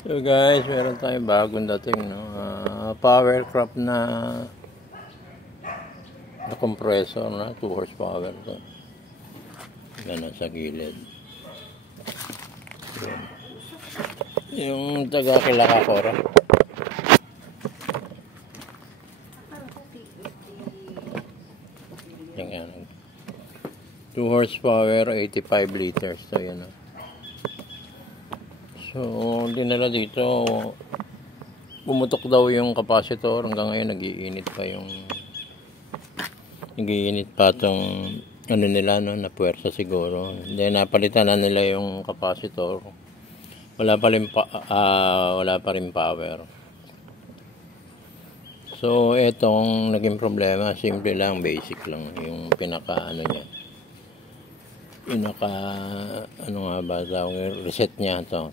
So guys, meron tayong bagong dating, no? Power crop na compressor na 2 horsepower to. Yan sa gilid. Yun. Yung taga Kilakakora. Yan. 2 horsepower, 85 liters. So yan, no? So, dinala dito, pumutok daw yung capacitor. Hanggang ngayon, nagiinit pa itong ano nila, no, na puwersa siguro. Then, napalitan na nila yung capacitor. Wala pa rin power. So, etong naging problema, simple lang, basic lang. Yung ano nga ba, reset niya ito.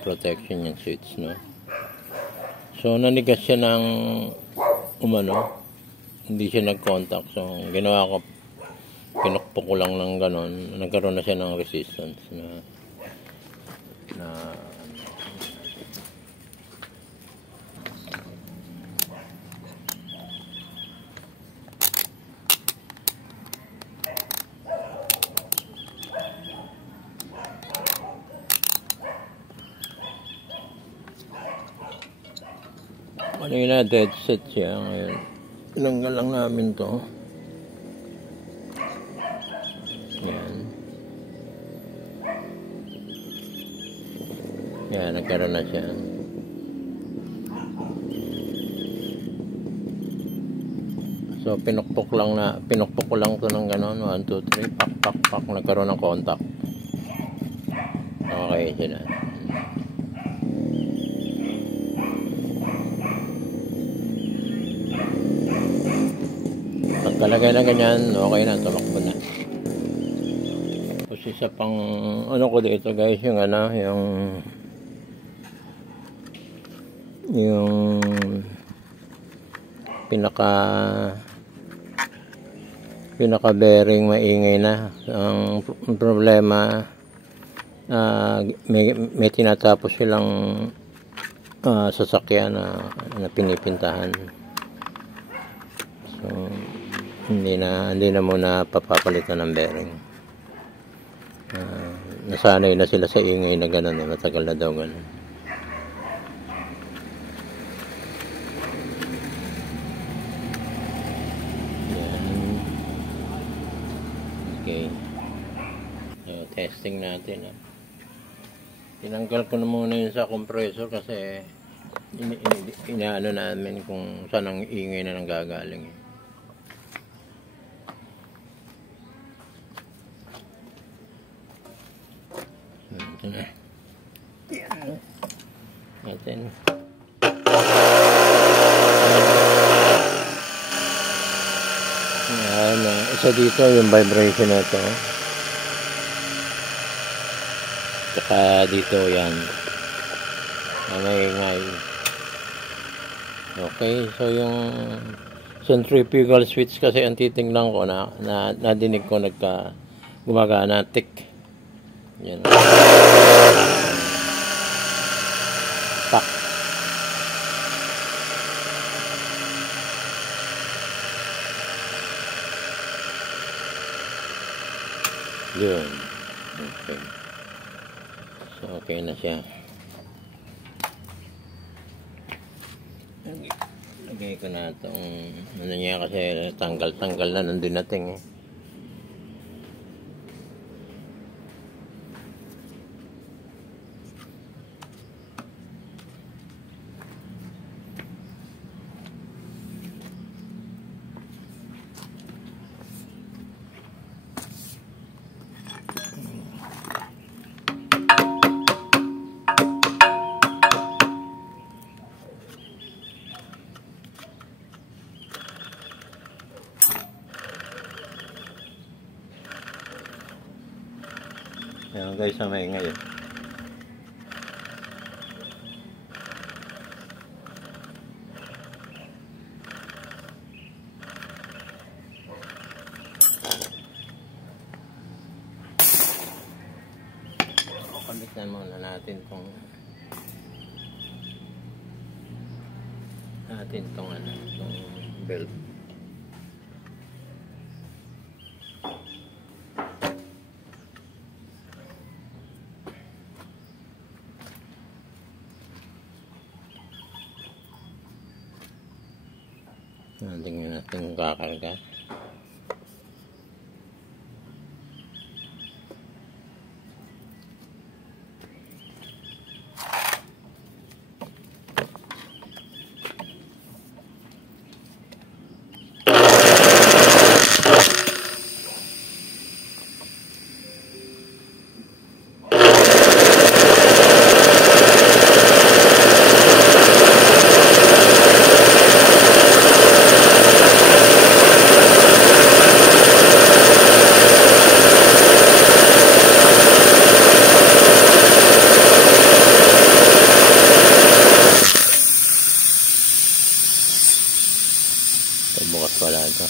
Protection yung switch, no? So nanigas siya ng hindi siya nag-contact. So ginawa ko, pinukpok ko lang ng ganon, nagkaroon na siya ng resistance na kanina dead set siya. Ngayon tinanggal lang namin to. Yan, nagkaroon na siya. So pinukpok ko lang to ng ganon, 1, 2, 3, pak, nagkaroon ng contact. Okay siya na. Pagkalagay na ganyan, okay na, tumakbo na. Tapos isa pang ano ko dito guys, yung pinaka bearing maingay na. Ang problema, may tinatapos silang sasakyan na pinipintahan. So hindi na muna papapalitan ng bearing. Nasanay na sila sa ingay na gano'n, matagal na daw gano'n. Yan. Okay. So, testing natin. Tinanggal ko na muna yun sa compressor kasi inaano namin kung saan ang ingay na nanggagaling. Natin. Yan, isa dito yung vibration na ito. Tsaka dito yan. Ngay. Okay, so yung centrifugal switch kasi ang titingnan ko na nadinig ko gumagana, tick. Yan. Pak. Yun. Okay. So, okay na siya. Lagay ko na itong ano niya kasi tanggal na nung dinating eh. Ayan guys, ang maingay eh. Kabitan muna natin tong itong belt. Tingnan natin kung kakarga. Bukas pala ito.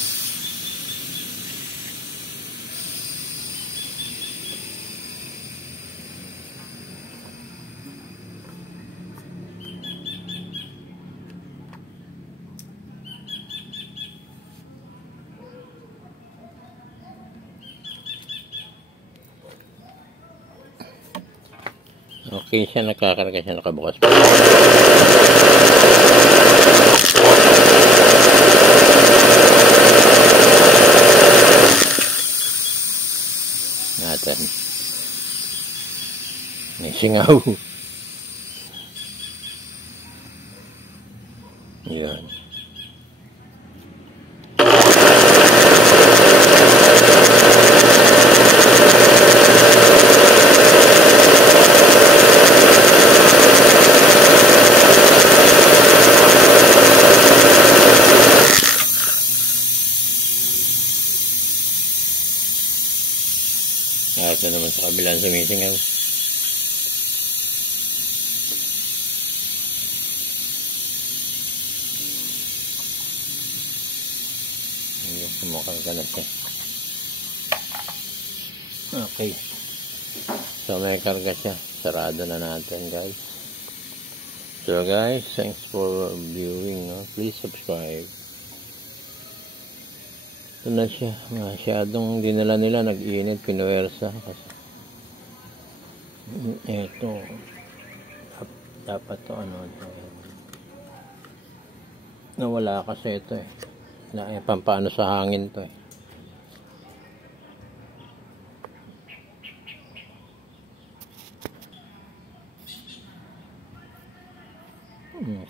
Okay siya, nakakarga siya, nakabukas pa. Natin. May singaw. Yun. Ito naman sa kabilang sumisingaw. Mukhang ka na siya. Okay. So may karga siya. Sarado na natin, guys. So guys, thanks for viewing. Please subscribe. Ito na siya. Masyadong dinala nila. Nag-iinit. Pinuwersa. Kasi ito. Dapat to nawala kasi ito eh. Pampaano sa hangin to eh.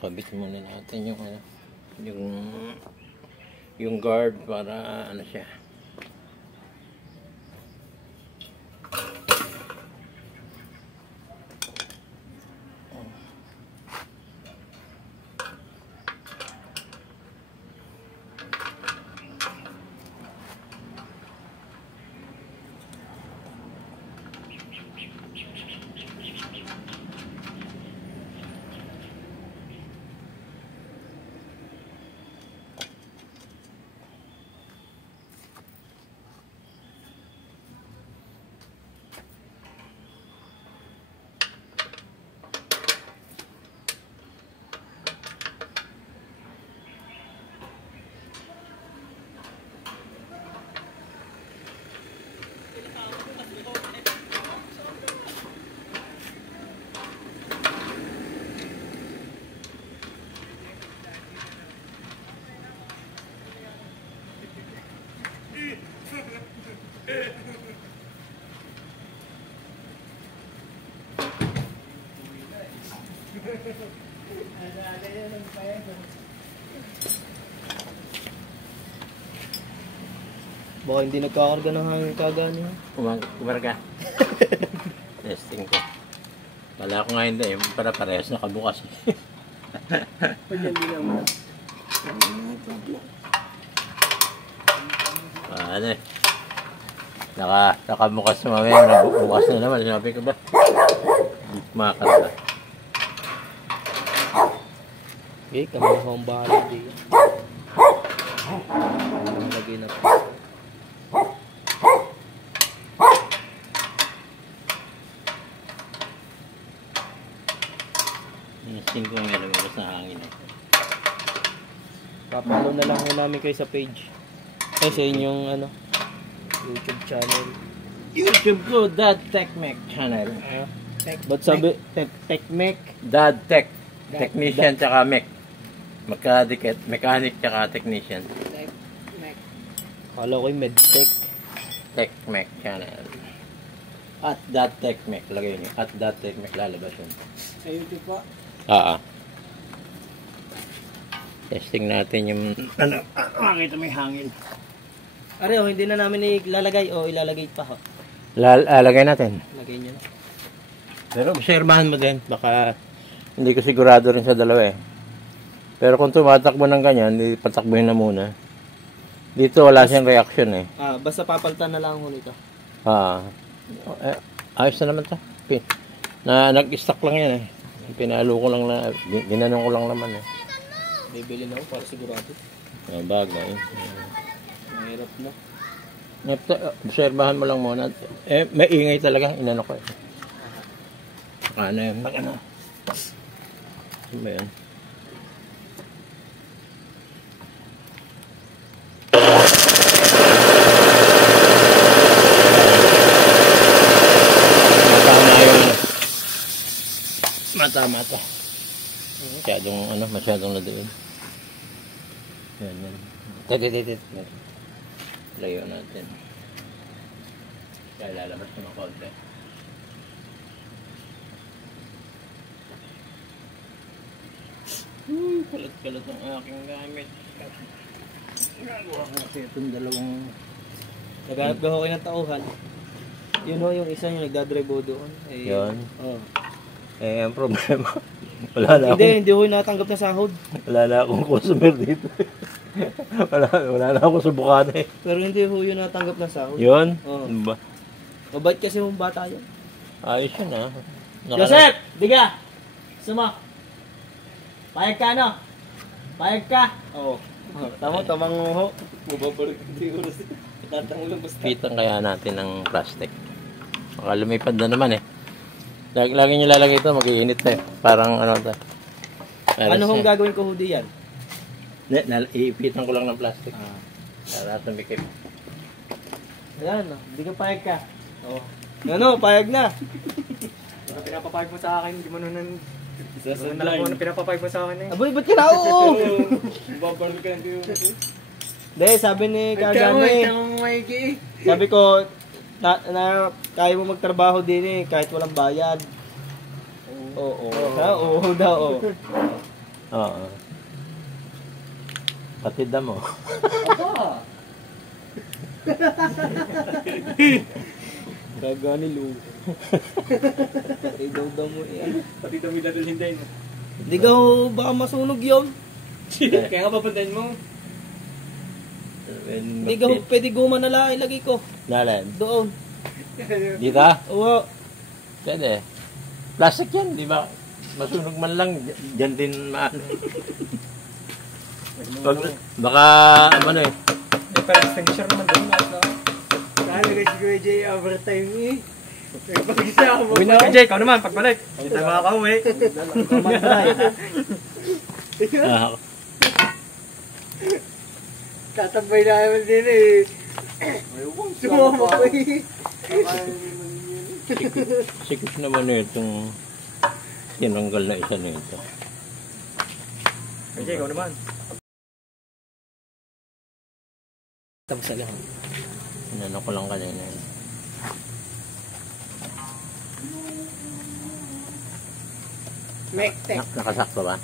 Kabit muna natin yung guard para ano siya. Baka hindi nagkakarga ng hangin kagani. Umarga. Testing ko. Wala ko nga hindi. Para parehas nakabukas. Pwede hindi naman. Ano eh. Nakabukas na mamaya. Nabukas na naman. Sinabi ko ba? Hindi makakarga. Okay, kami na akong bahala dito. Lagay na po. testing ko may lumabas na hangin. Papalo na lang ho namin kayo sa page. Ay, sa inyong ano, YouTube channel. YouTube ko, Dad Tech Mech channel. Ba't sabi, Tech-Mech? Dad Tech. Technician tsaka mech. Magkadikit. Mechanic tsaka technician. Kala ko yung MedTech. Tech Mech channel. At Dad Tech Mech. Lagay niyo. At Dad Tech Mech lalabas yun. Sa YouTube po? Testing natin yung ano, makita may hangin. Are, hindi na namin ilalagay o ilalagay pa ho. Lagay natin. Lagay niyo na. Pero obserbahan mo din. Baka hindi ko sigurado rin sa dalawa eh. Pero kung tumatakbo ng ganyan, patakbuhin na muna. Dito wala siyang reaction eh. Basta papalitan na lang ho nito. Ayos na naman to. Nag-stock lang yan eh. Pinalo ko lang na, ginanong ko lang naman eh. Bibili na ako para sigurado. Bagay. Mahirap na. Obserbahan mo lang muna. May ingay talaga. Inano ko eh. Ano yun? Ano ba yan? Mata. Masyadong nadiin. Yan. Titit. Layo natin. Kaya lalabas naman konti. Kalat-kalat ang aking gamit. Nagawa ko kasi itong dalawang... Naghanap ba ako kayo ng tauhan? Yun ho, yung isa yung nagdadrive ho doon. Yun? Oo. Ang problema. Hindi ho natanggap na sahod. Wala na akong customer dito. wala na ako sa Bukane. Pero hindi ho yun natanggap na sahod. Yun? Oo. Ba? Mabait kasi yung bata yun. Ayos yun ah. Joseph! Diga! Suma! Payag ka no? Payag ka? Oo. Tamang ho. Mababalik siguro siya. Tatango lang basta. Pitang kaya natin ng plastic. Baka lumipad na naman eh. Lagi nyo lalagay ito, mag-iinit na eh. Parang ano ito. Ano hong gagawin ko hoodie yan? Iipitan ko lang ng plastic. Para sumikip. Ayan, hindi ka payag ka. Oo. Ano, payag na. Pinapapayag mo sa akin, hindi mo nun alam mo pinapapayag mo sa akin eh. Aboy, ba't ka na? Oo! Babalik ka lang kayo. Hindi, sabi ni Kagani. Sabi ko, kaya mo magtrabaho din eh, kahit walang bayad. Oo. Oo daw. Oo. Patid mo. Aba! Kagani lu. Pati daw mo eh. Pati daw mo dadalhin din. Hindi ka baka masunog yun. Kaya nga papuntahin mo. Hindi ka pwede guma na lang ilagay ko. Nalan? Doon. Dito? Oo. Pwede. Plastic yan, di ba? Masunog man lang, dyan din maano. Baka, ano eh. Parang extinguisher naman doon. Nakalagay si Kuya Jay overtime eh. Pag-isa ako mo. Kuya Jay, ikaw naman, pagbalik. Hindi tayo makakauwi. Tatambay namin din eh. Sumama pa eh. Sikip naman na itong tinanggal na isa na ito. Kuya Jay, ikaw naman. Tapos sa lahat. Inano ko lang kanina. Mektek. Nakasakto ba?